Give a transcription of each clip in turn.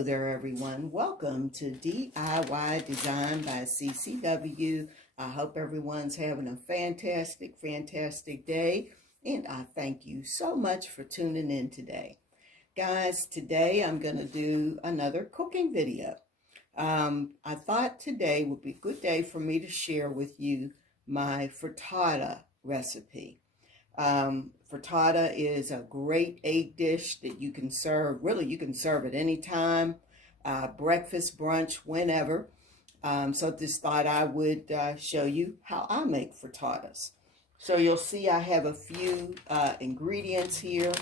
Hello there, everyone. Welcome to DIY Design by CCW. I hope everyone's having a fantastic day, and I thank you so much for tuning in today. Guys, today I'm going to do another cooking video. I thought today would be a good day for me to share with you my frittata recipe. Frittata is a great egg dish that you can serve. Really, you can serve at any time, breakfast, brunch, whenever. So just thought I would show you how I make frittatas. So you'll see I have a few ingredients here,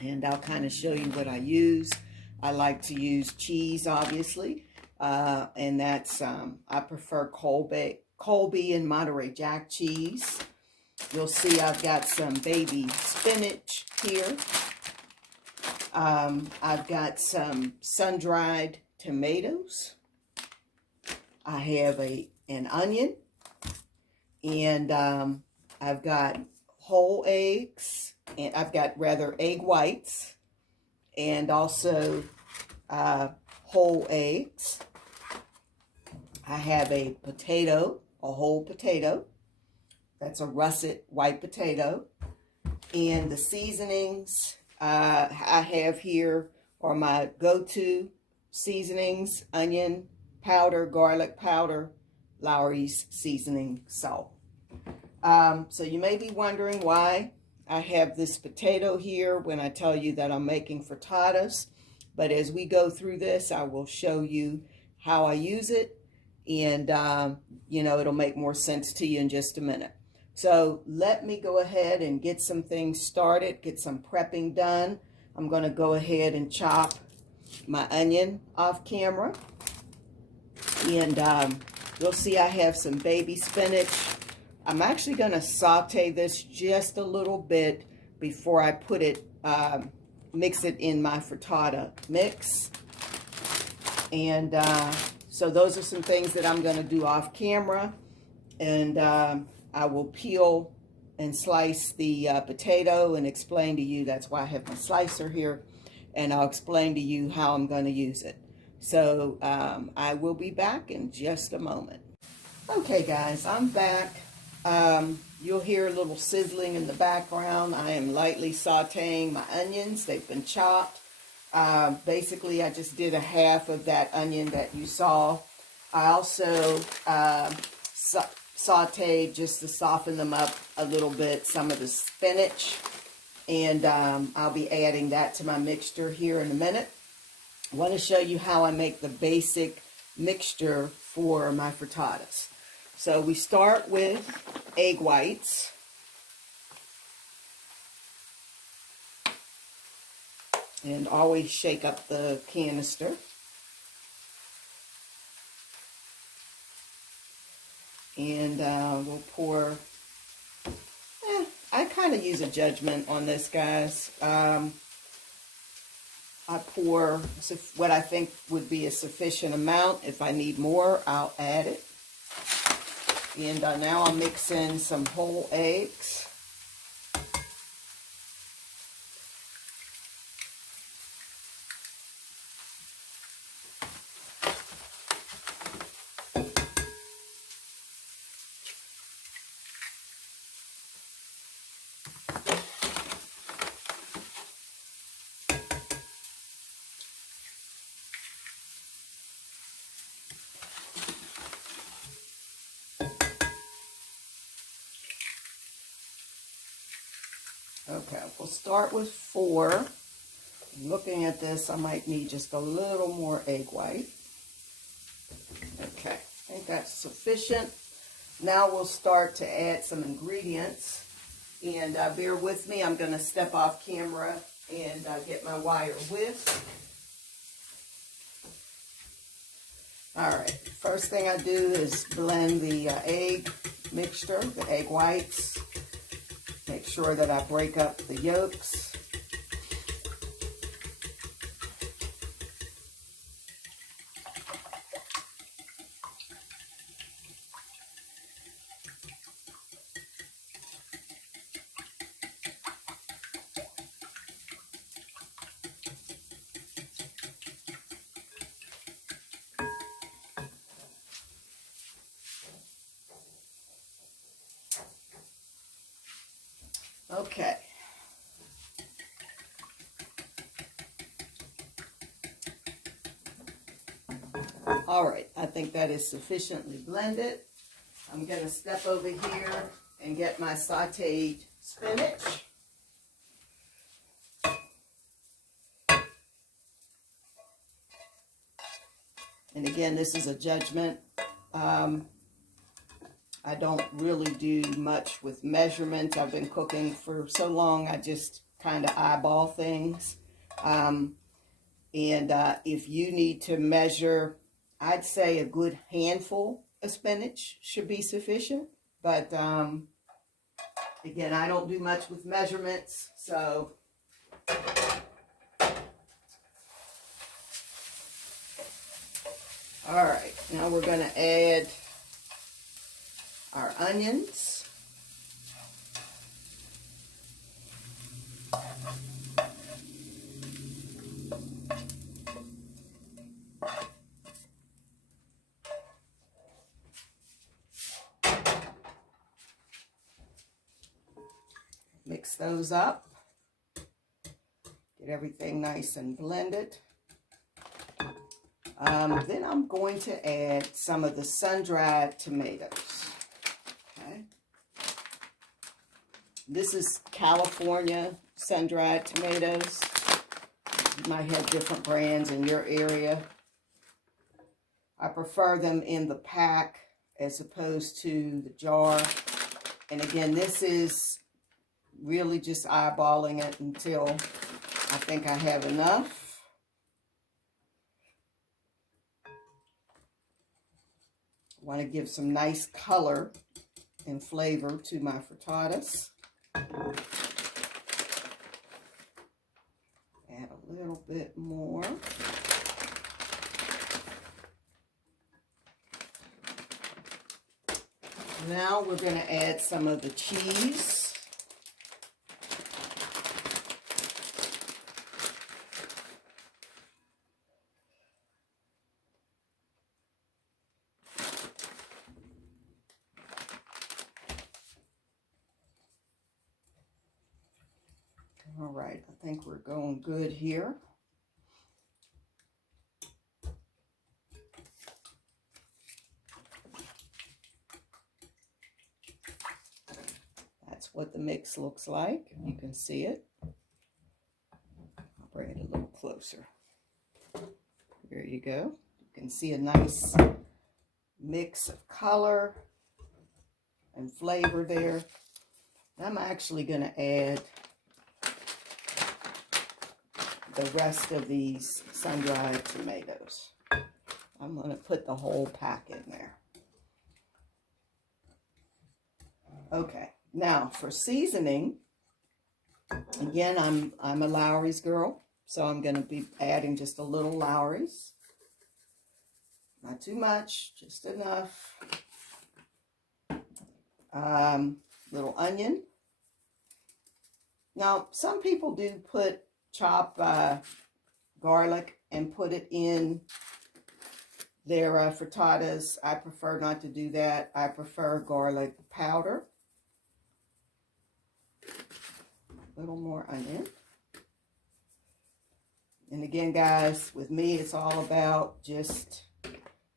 and I'll kind of show you what I use. I like to use cheese, obviously, and that's I prefer Colby and Monterey Jack cheese. You'll see I've got some baby spinach here. I've got some sun-dried tomatoes. I have an onion. And I've got whole eggs. And I've got egg whites. And also whole eggs. I have a whole potato. That's a russet white potato. And the seasonings I have here are my go-to seasonings: onion powder, garlic powder, Lawry's seasoning salt. So you may be wondering why I have this potato here when I tell you that I'm making frittatas. But as we go through this, I will show you how I use it. And, it'll make more sense to you in just a minute. So let me go ahead and get some things started, get some prepping done. I'm going to go ahead and chop my onion off camera. And you'll see I have some baby spinach. I'm actually going to saute this just a little bit before I put it, mix it in my frittata mix. And so those are some things that I'm going to do off camera. And I will peel and slice the potato and explain to you. That's why I have my slicer here. And I'll explain to you how I'm going to use it. So I will be back in just a moment. Okay, guys, I'm back. You'll hear a little sizzling in the background. I am lightly sauteing my onions. They've been chopped. Basically, I just did a half of that onion that you saw. I also sauteed, just to soften them up a little bit, some of the spinach. And I'll be adding that to my mixture here in a minute. I want to show you how I make the basic mixture for my frittatas. So we start with egg whites. And always shake up the canister. And we'll pour, I kind of use a judgment on this, guys. I pour what I think would be a sufficient amount. If I need more, I'll add it. And now I'll mix in some whole eggs. Okay, we'll start with 4. Looking at this, I might need just a little more egg white. Okay, I think that's sufficient. Now we'll start to add some ingredients. And bear with me, I'm going to step off camera and get my wire whisk. All right, first thing I do is blend the egg mixture, the egg whites. Make sure that I break up the yolks. Okay. All right, I think that is sufficiently blended. I'm going to step over here and get my sauteed spinach. And again, this is a judgment. I don't really do much with measurements. I've been cooking for so long, I just kind of eyeball things. If you need to measure, I'd say a good handful of spinach should be sufficient. But again, I don't do much with measurements, so all right, now we're going to add our onions. Mix those up. Get everything nice and blended. Then I'm going to add some of the sun-dried tomatoes. Okay. This is California sun-dried tomatoes. You might have different brands in your area. I prefer them in the pack as opposed to the jar. And again, this is really just eyeballing it until I think I have enough. I want to give some nice color and flavor to my frittatas. Add a little bit more. Now we're going to add some of the cheese. All right, I think we're going good here. That's what the mix looks like. You can see it. I'll bring it a little closer. There you go. You can see a nice mix of color and flavor there. I'm actually going to add the rest of these sun-dried tomatoes. I'm going to put the whole pack in there. Okay, now for seasoning, again, I'm a Lowry's girl, so I'm going to be adding just a little Lowry's. Not too much, just enough. Little onion. Now, some people do put chop garlic and put it in their frittatas. I prefer not to do that. I prefer garlic powder. A little more onion. And again, guys, with me, it's all about just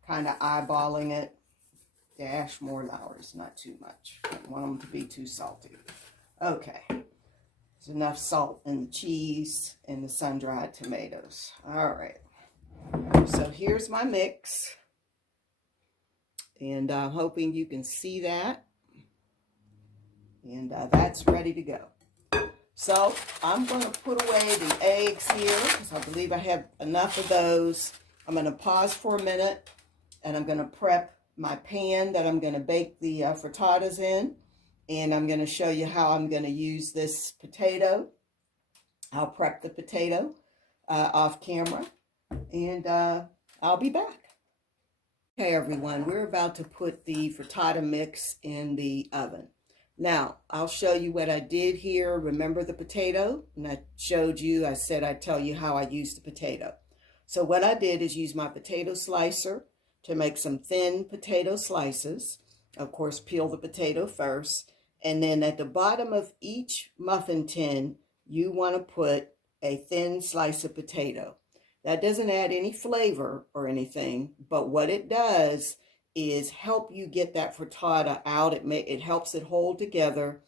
kind of eyeballing it. Dash more Lowry's, not too much. I don't want them to be too salty. Okay. There's enough salt in the cheese and the sun-dried tomatoes. All right. So here's my mix. And I'm hoping you can see that. And that's ready to go. So I'm going to put away the eggs here because I believe I have enough of those. I'm going to pause for a minute and I'm going to prep my pan that I'm going to bake the frittatas in. And I'm going to show you how I'm going to use this potato. I'll prep the potato off camera. And I'll be back. Okay, everyone, we're about to put the frittata mix in the oven. Now, I'll show you what I did here. Remember the potato? And I showed you, I said I'd tell you how I used the potato. So what I did is use my potato slicer to make some thin potato slices. Of course, peel the potato first. And then at the bottom of each muffin tin, you want to put a thin slice of potato. That doesn't add any flavor or anything, but what it does is help you get that frittata out. It helps it hold together,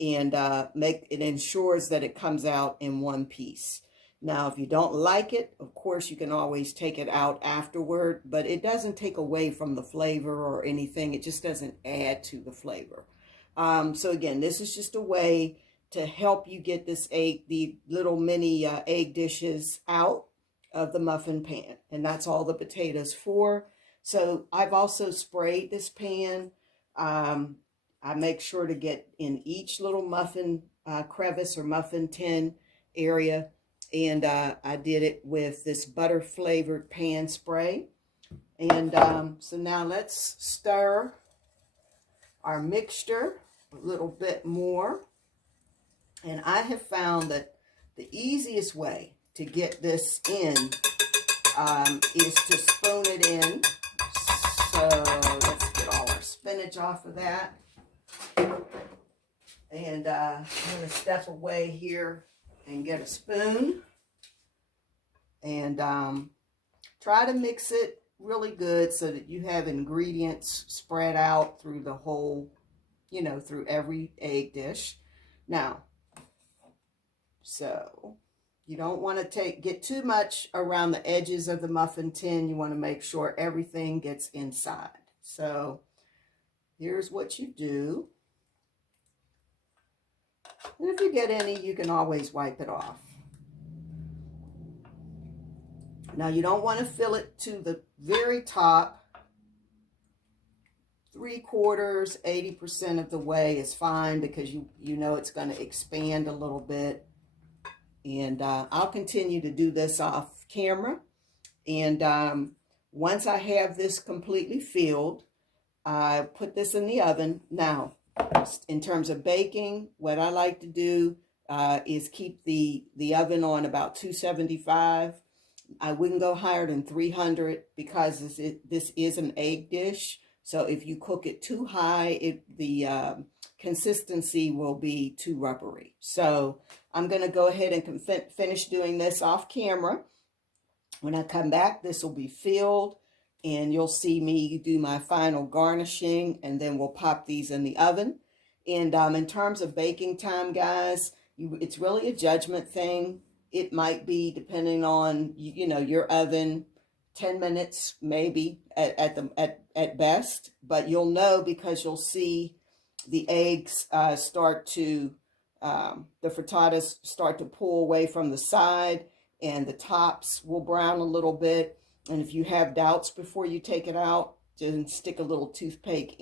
and it ensures that it comes out in one piece. Now, if you don't like it, of course, you can always take it out afterward, but it doesn't take away from the flavor or anything. It just doesn't add to the flavor. So again, this is just a way to help you get the little mini egg dishes out of the muffin pan. And that's all the potatoes for. So I've also sprayed this pan. I make sure to get in each little muffin crevice or muffin tin area. And I did it with this butter flavored pan spray. And so now let's stir our mixture a little bit more. And I have found that the easiest way to get this in is to spoon it in. So let's get all our spinach off of that. And I'm going to step away here and get a spoon. And try to mix it really good so that you have ingredients spread out through the whole, through every egg dish. Now, so you don't want to get too much around the edges of the muffin tin. You want to make sure everything gets inside. So here's what you do. And if you get any, you can always wipe it off. Now, you don't want to fill it to the very top. 3/4, 80% of the way is fine, because you know it's going to expand a little bit. And I'll continue to do this off camera. And once I have this completely filled, I put this in the oven. Now, in terms of baking, what I like to do is keep the oven on about 275. I wouldn't go higher than 300 because this is an egg dish. So if you cook it too high, the consistency will be too rubbery. So I'm going to go ahead and finish doing this off camera. When I come back, this will be filled, and you'll see me do my final garnishing, and then we'll pop these in the oven. And in terms of baking time, guys, it's really a judgment thing. It might be, depending on, your oven, 10 minutes maybe at best, but you'll know because you'll see the eggs the frittatas start to pull away from the side, and the tops will brown a little bit. And if you have doubts before you take it out, then stick a little toothpick,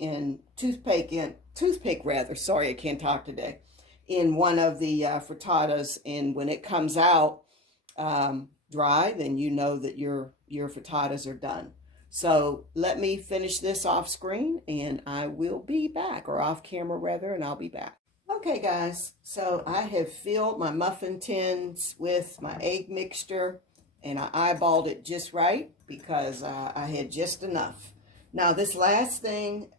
sorry, I can't talk today, in one of the frittatas, and when it comes out dry, then you know that your frittatas are done. So let me finish this off screen, and I will be back, or off camera rather, and I'll be back. Okay, guys, so I have filled my muffin tins with my egg mixture, and I eyeballed it just right because I had just enough. Now, this last thing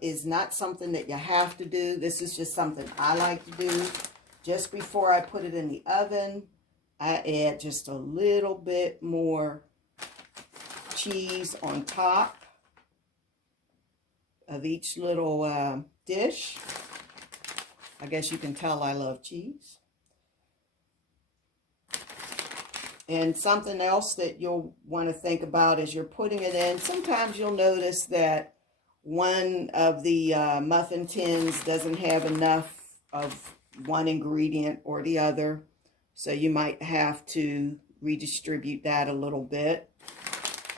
is not something that you have to do. This is just something I like to do. Just before I put it in the oven, I add just a little bit more cheese on top of each little dish. I guess you can tell I love cheese. And something else that you'll want to think about as you're putting it in, sometimes you'll notice that one of the muffin tins doesn't have enough of one ingredient or the other. So you might have to redistribute that a little bit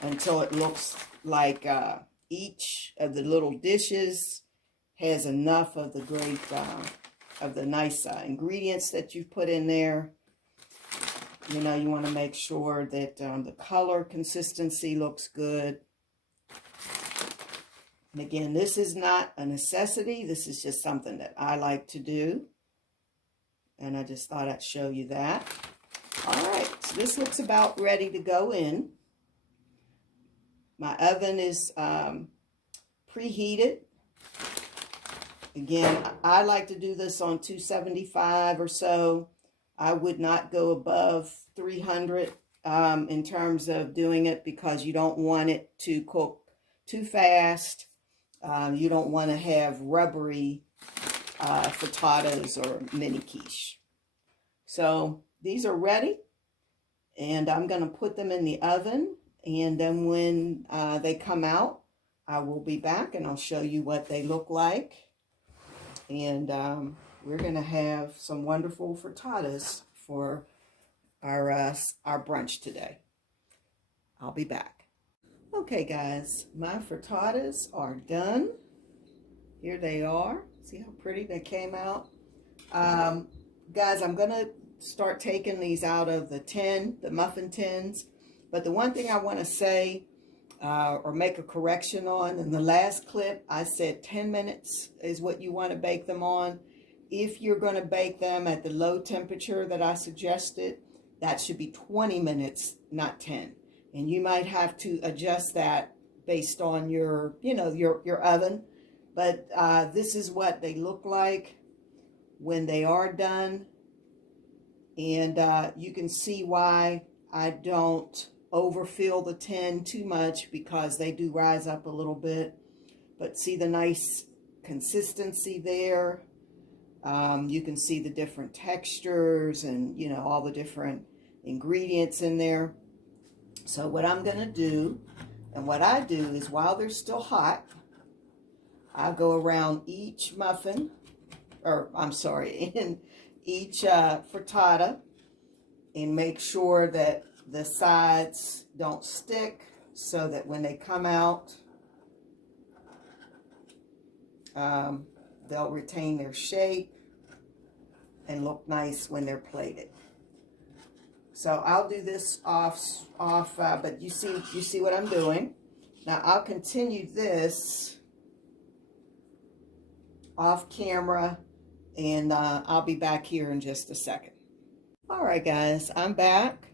until it looks like each of the little dishes has enough of the great, of the nice ingredients that you've put in there. You know, you want to make sure that the color consistency looks good. And again, this is not a necessity. This is just something that I like to do. And I just thought I'd show you that. All right, so this looks about ready to go in. My oven is preheated. Again, I like to do this on 275 or so. I would not go above 300 in terms of doing it, because you don't want it to cook too fast. You don't want to have rubbery frittatas or mini quiche. So these are ready, and I'm going to put them in the oven, and then when they come out, I will be back and I'll show you what they look like. And we're going to have some wonderful frittatas for our brunch today. I'll be back. Okay, guys, my frittatas are done. Here they are. See how pretty they came out? Guys, I'm going to start taking these out of the muffin tins. But the one thing I want to say or make a correction on, in the last clip, I said 10 minutes is what you want to bake them on. If you're going to bake them at the low temperature that I suggested, that should be 20 minutes, not 10. And you might have to adjust that based on your, your oven. But this is what they look like when they are done. And you can see why I don't overfill the tin too much, because they do rise up a little bit. But see the nice consistency there. You can see the different textures and, all the different ingredients in there. So what I'm going to do, and what I do, is while they're still hot, I go around each muffin, or I'm sorry, in each frittata, and make sure that the sides don't stick, so that when they come out, they'll retain their shape and look nice when they're plated. So I'll do this off, but you see what I'm doing. Now I'll continue this off camera, and I'll be back here in just a second. All right, guys, I'm back.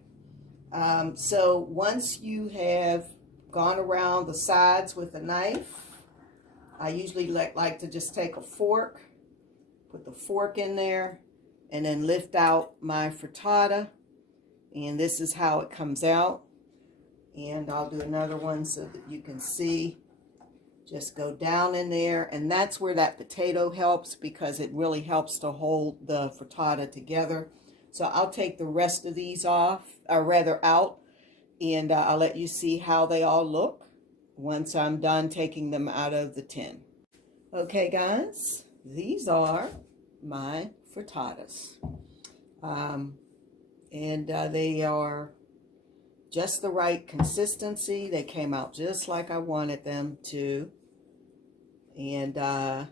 So once you have gone around the sides with a knife, I usually like to just take a fork, put the fork in there, and then lift out my frittata. And this is how it comes out. And I'll do another one so that you can see. Just go down in there, and that's where that potato helps, because it really helps to hold the frittata together. So I'll take the rest of these off, or rather out, and I'll let you see how they all look once I'm done taking them out of the tin. Okay, guys, these are my frittatas. And they are just the right consistency. They came out just like I wanted them to. And I'll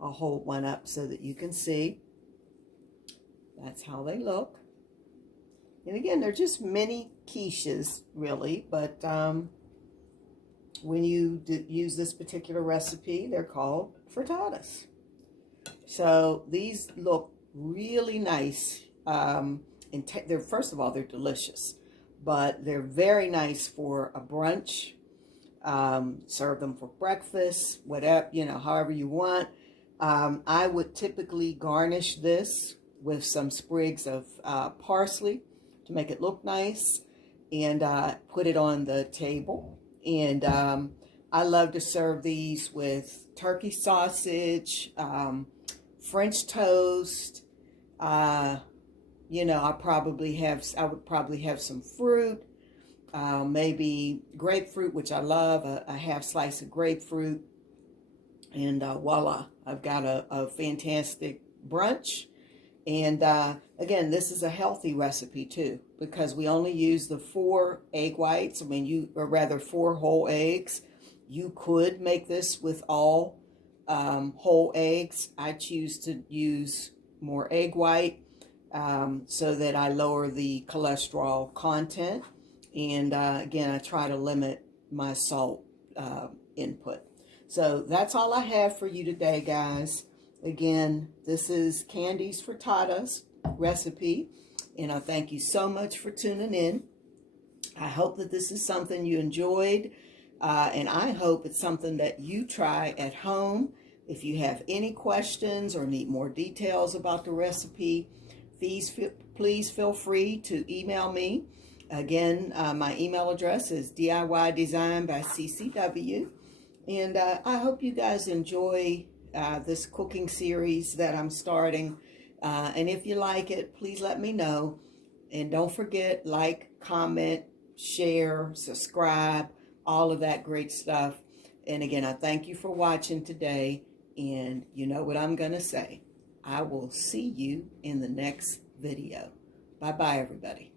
hold one up so that you can see. That's how they look. And again, they're just mini quiches, really. But when you use this particular recipe, they're called frittatas. So these look really nice. They're, first of all, they're delicious, but they're very nice for a brunch. Serve them for breakfast, whatever, however you want. I would typically garnish this with some sprigs of parsley to make it look nice, and put it on the table. And I love to serve these with turkey sausage, French toast. I would probably have some fruit, maybe grapefruit, which I love, a half slice of grapefruit, and voila, I've got a fantastic brunch. And again, this is a healthy recipe too, because we only use the 4 egg whites. Or rather 4 whole eggs. You could make this with all whole eggs. I choose to use more egg white, so that I lower the cholesterol content. And again, I try to limit my salt input. So that's all I have for you today, guys. Again, this is Candy's Frittatas recipe, and I thank you so much for tuning in. I hope that this is something you enjoyed, and I hope it's something that you try at home. If you have any questions or need more details about the recipe, please feel free to email me. Again, my email address is DIYDesignByCCW. And I hope you guys enjoy this cooking series that I'm starting. And if you like it, please let me know. And don't forget, like, comment, share, subscribe, all of that great stuff. And again, I thank you for watching today. And you know what I'm going to say. I will see you in the next video. Bye-bye, everybody.